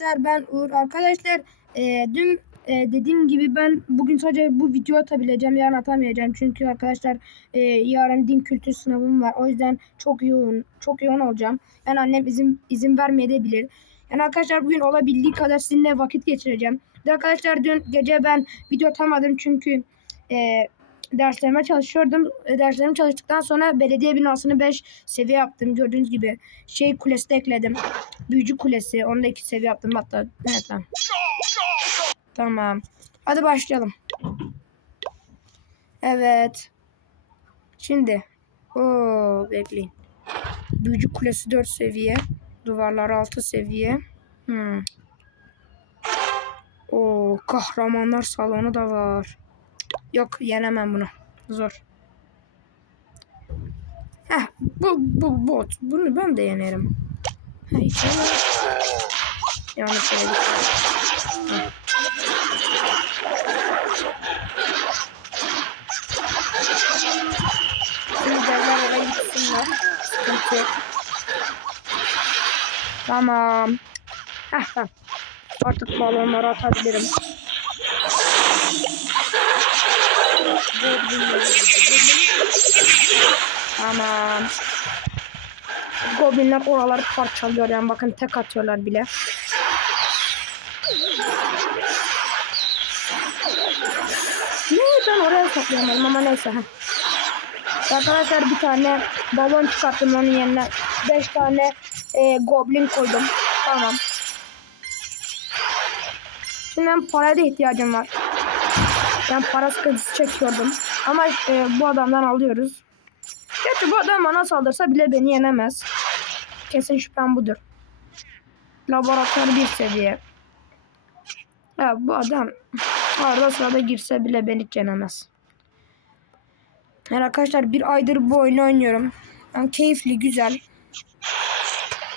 Arkadaşlar ben Uğur. Arkadaşlar e, dün e, dediğim gibi ben bugün sadece bu video atabileceğim. Yarın atamayacağım. Çünkü arkadaşlar e, yarın din kültür sınavım var. O yüzden çok yoğun çok yoğun olacağım. Yani annem izin izin vermeyebilir. Yani arkadaşlar bugün olabildiği kadar sizinle vakit geçireceğim. Ve arkadaşlar dün gece ben video atamadım çünkü e, derslerime çalışıyordum. E, derslerimi çalıştıktan sonra belediye binasını 5 seviye yaptım. Gördüğünüz gibi şey kulesi de ekledim. Büyücü kulesi. Onu da 2 seviye yaptım hatta. Evet tamam. Tamam. Hadi başlayalım. Evet. Şimdi. Oo, bekleyin. Büyücü kulesi 4 seviye. Duvarlar 6 seviye. Hmm. Oo, kahramanlar salonu da var. Yok yenemem bunu. Zor. Heh, bu, bu bot. Bunu ben de yenerim. Ha, hiç. Yanlış. Heh. Sıkıntı yok. Tamam. Heh, tamam. Artık balonları atabilirim. Tamam. Goblinler oraları parçalıyor yani bakın tek atıyorlar bile. Ne ben oraya saklayamadım ama neyse. Heh. Arkadaşlar bir tane balon çıkarttım onun yerine. 5 tane e, goblin koydum. Tamam. Şimdi ben paraya da ihtiyacım var. Ben para sıkıntısı çekiyordum. Ama e, bu adamdan alıyoruz. Gerçi bu adam bana saldırsa bile beni yenemez. Kesin şüphem budur. Laboratuvar bir seviye. Ya bu adam arada sırada girse bile beni yenemez. Yani arkadaşlar bir aydır bu oyunu oynuyorum. Yani keyifli, güzel.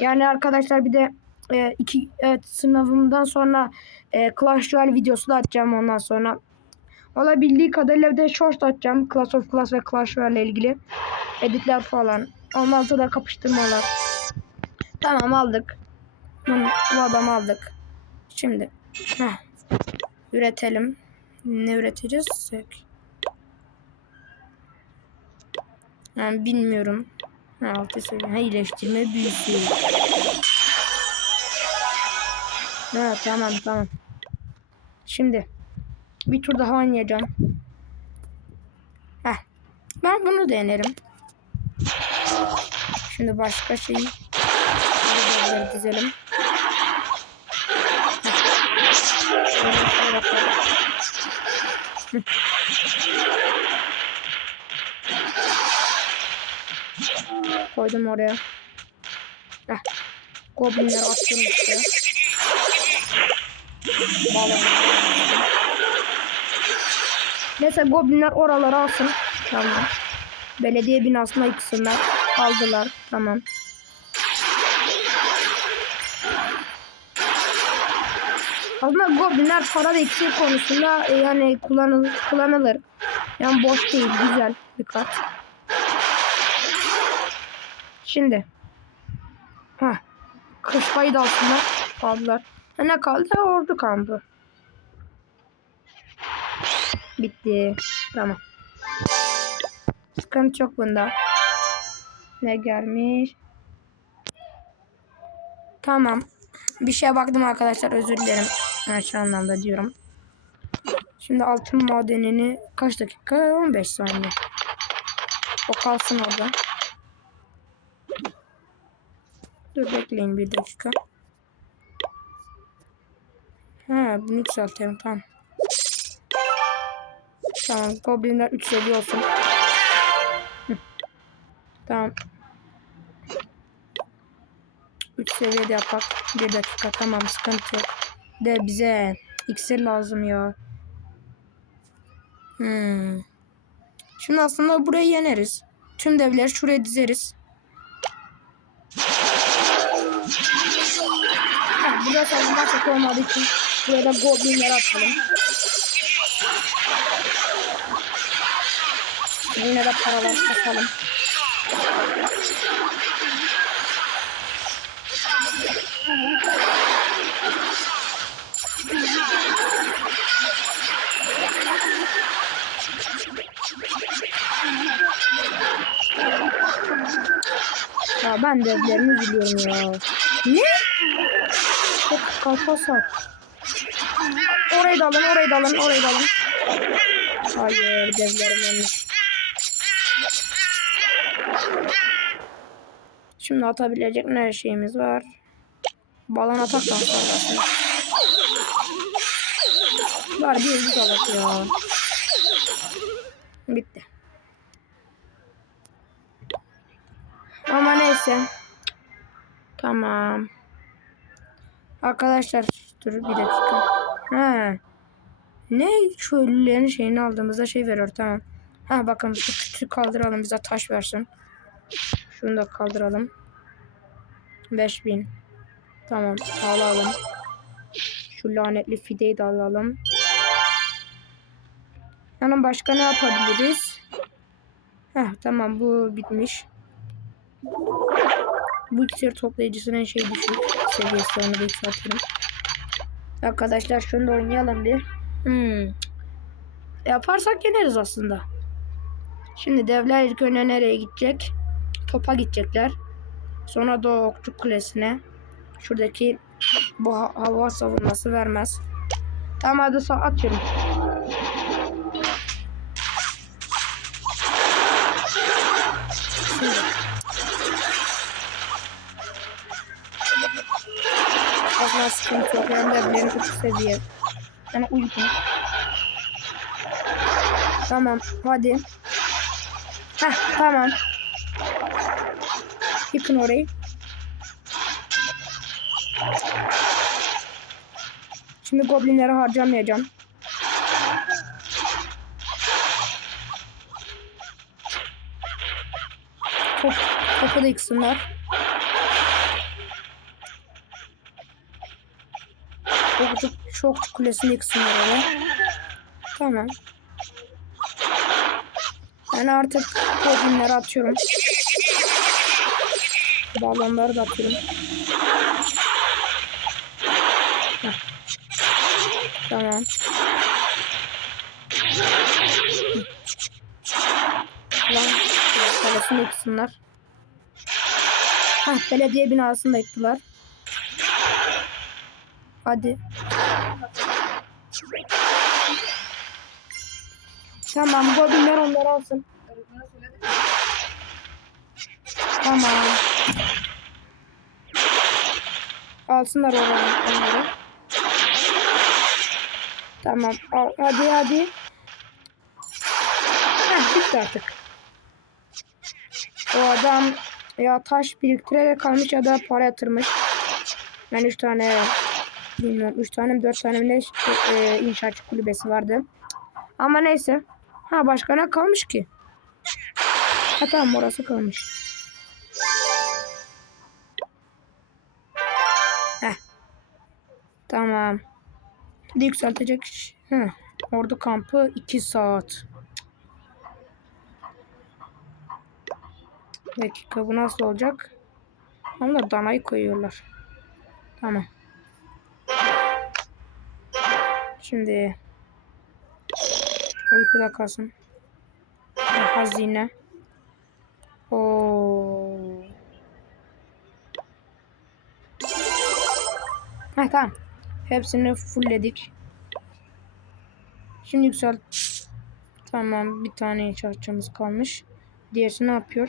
Yani arkadaşlar bir de e, iki evet, sınavımdan sonra e, Clash Royale videosu da atacağım ondan sonra. Olabildiği kadarıyla bir de short atacağım. Clash of Clans ve Clash Royale ile ilgili. Editler falan. Olmazsa da kapıştırmalar. Tamam aldık. Bunu, bu adamı aldık. Şimdi. Heh. Üretelim. Ne üreteceğiz? Yani bilmiyorum. Ha, altı seviye. Ha, iyileştirme büyüsü. Ha, tamam tamam. Şimdi bir tur daha oynayacağım. Heh. Ben bunu denerim. Şimdi başka şey dizelim. Koydum oraya. Heh. Goblinler attım işte. Neyse goblinler oraları alsın. Tamam. Belediye binasına yıksınlar. Aldılar. Tamam. Aslında goblinler para ve iksir konusunda e, yani kullanılır, kullanılır. Yani boş değil. Güzel bir kart. Şimdi. Ha. Kışlayı da alsınlar. Aldılar. Ha, ne kaldı? Ordu kampı. Bitti. Tamam. Sıkıntı yok bunda. Ne gelmiş? Tamam. Bir şeye baktım arkadaşlar özür dilerim. Her şey anlamda diyorum. Şimdi altın madenini kaç dakika? 15 saniye. O kalsın orada. Dur bekleyin bir dakika. Ha bunu yükseltelim tamam. Tamam goblinler 3 seviye olsun. Hı. Tamam. 3 seviyede yapak. Bir dakika tamam sıkıntı yok. De bize iksir lazım ya. Hmm. Şimdi aslında burayı yeneriz. Tüm devleri şuraya dizeriz. Ha, burada savunma çok olmadığı için buraya da goblinleri atalım. Yine de paralar kasalım. Ya ben de evlerimi biliyorum ya. Ne? Çok kafa sat. Orayı da alın, orayı da alın, orayı da alın. Hayır, devlerim yanlış. Şimdi atabilecek ne şeyimiz var? Balon ataktan sonrasında. Var bir yıldız alak ya. Bitti. Ama neyse. Tamam. Arkadaşlar dur bir dakika. Ha. Ne köylülerin şeyini aldığımızda şey veriyor tamam. Ha bakın şu kütüğü kaldıralım bize taş versin. Şunu da kaldıralım. 5000. Tamam alalım. Şu lanetli fideyi de alalım. Yani başka ne yapabiliriz? Heh tamam bu bitmiş. Bu iksir toplayıcısının şey düşük seviyesi onu da yükseltelim. Arkadaşlar şunu da oynayalım bir. Hmm. Yaparsak yeneriz aslında. Şimdi devler ilk önce nereye gidecek? Topa gidecekler. Sonra da okçu kulesine. Şuradaki bu ha- hava savunması vermez. Tamam hadi sağ atıyorum. Aslında sıkıntı yok. Yani devlerin üst seviye. Yani uygun. Tamam hadi. Heh tamam. Yıkın orayı. Şimdi goblinleri harcamayacağım. Top, topu da yıksınlar. Çok çok kulesini yıksınlar öyle. Tamam. Ben artık goblinleri atıyorum. Balonları da atıyorum. Heh. Tamam. Lan kalesini yıksınlar. Hah belediye binasını da yıktılar. Hadi. Tamam goblinler onları alsın. Tamam. Alsınlar onları. Tamam. Al, hadi hadi. Heh, bitti artık. O adam ya taş biriktirerek kalmış ya da para yatırmış. Ben üç tane bilmiyorum üç tane mi dört tane mi ne e, inşaatçı kulübesi vardı. Ama neyse. Ha başka ne kalmış ki? Ha tamam orası kalmış. Heh. Tamam. De yükseltecek. Heh. Ordu kampı 2 saat. Dakika bu nasıl olacak? Onlar danayı koyuyorlar. Tamam. Şimdi uykuda kalsın. Ha, Hazine. Oo. Ha tamam. Hepsini fullledik. Şimdi yükselt. Tamam bir tane inşaatçımız kalmış. Diğerisi ne yapıyor?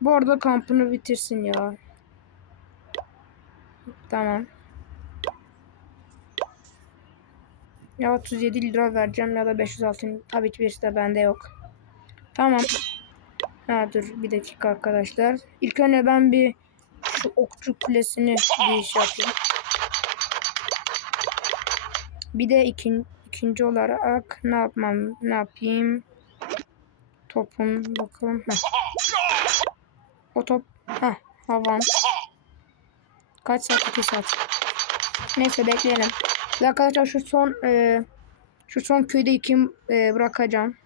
Bu arada kampını bitirsin ya. Tamam. Ya 37 lira vereceğim ya da 500 altın. Tabii ki birisi de bende yok. Tamam. Ha dur bir dakika arkadaşlar. İlk önce ben bir şu okçu kulesini bir iş yapayım. Bir de ikin, ikinci olarak ne yapmam ne yapayım? Topum bakalım. Heh. O top ha havan. Kaç saat? 2 saat. Neyse bekleyelim. Ve Arkadaşlar şu son e, şu son köyde ikim e, bırakacağım.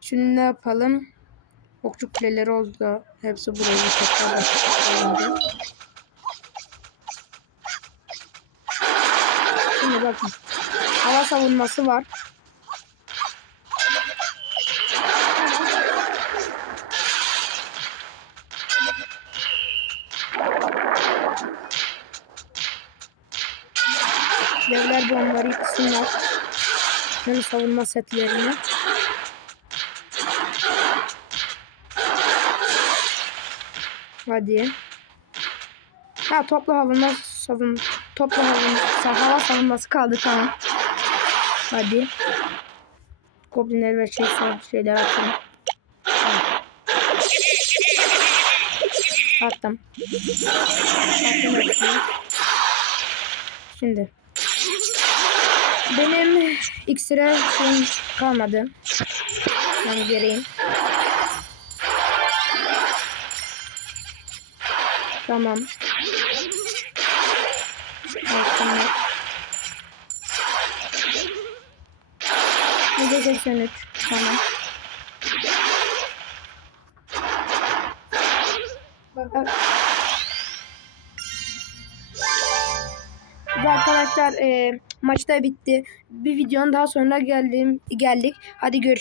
Şimdi ne yapalım? Okçu kuleleri oldu. Hepsi buraya Şimdi bakın. Hava savunması var. Onları yıksınlar. Benim savunma setlerini. Hadi. Ha toplu havunma savun toplu havunma hava savunması kaldı tamam. Hadi. Goblinler ve şey şeyler atalım. Attım. Attım. Şimdi. Benim iksire şeyim kalmadı. Yani gereğim. Tamam. Altınlar. Yüzde 83. Tamam. Evet. Ve arkadaşlar e, maçta bitti. Bir videonun daha sonra geldim geldik. Hadi görüşürüz.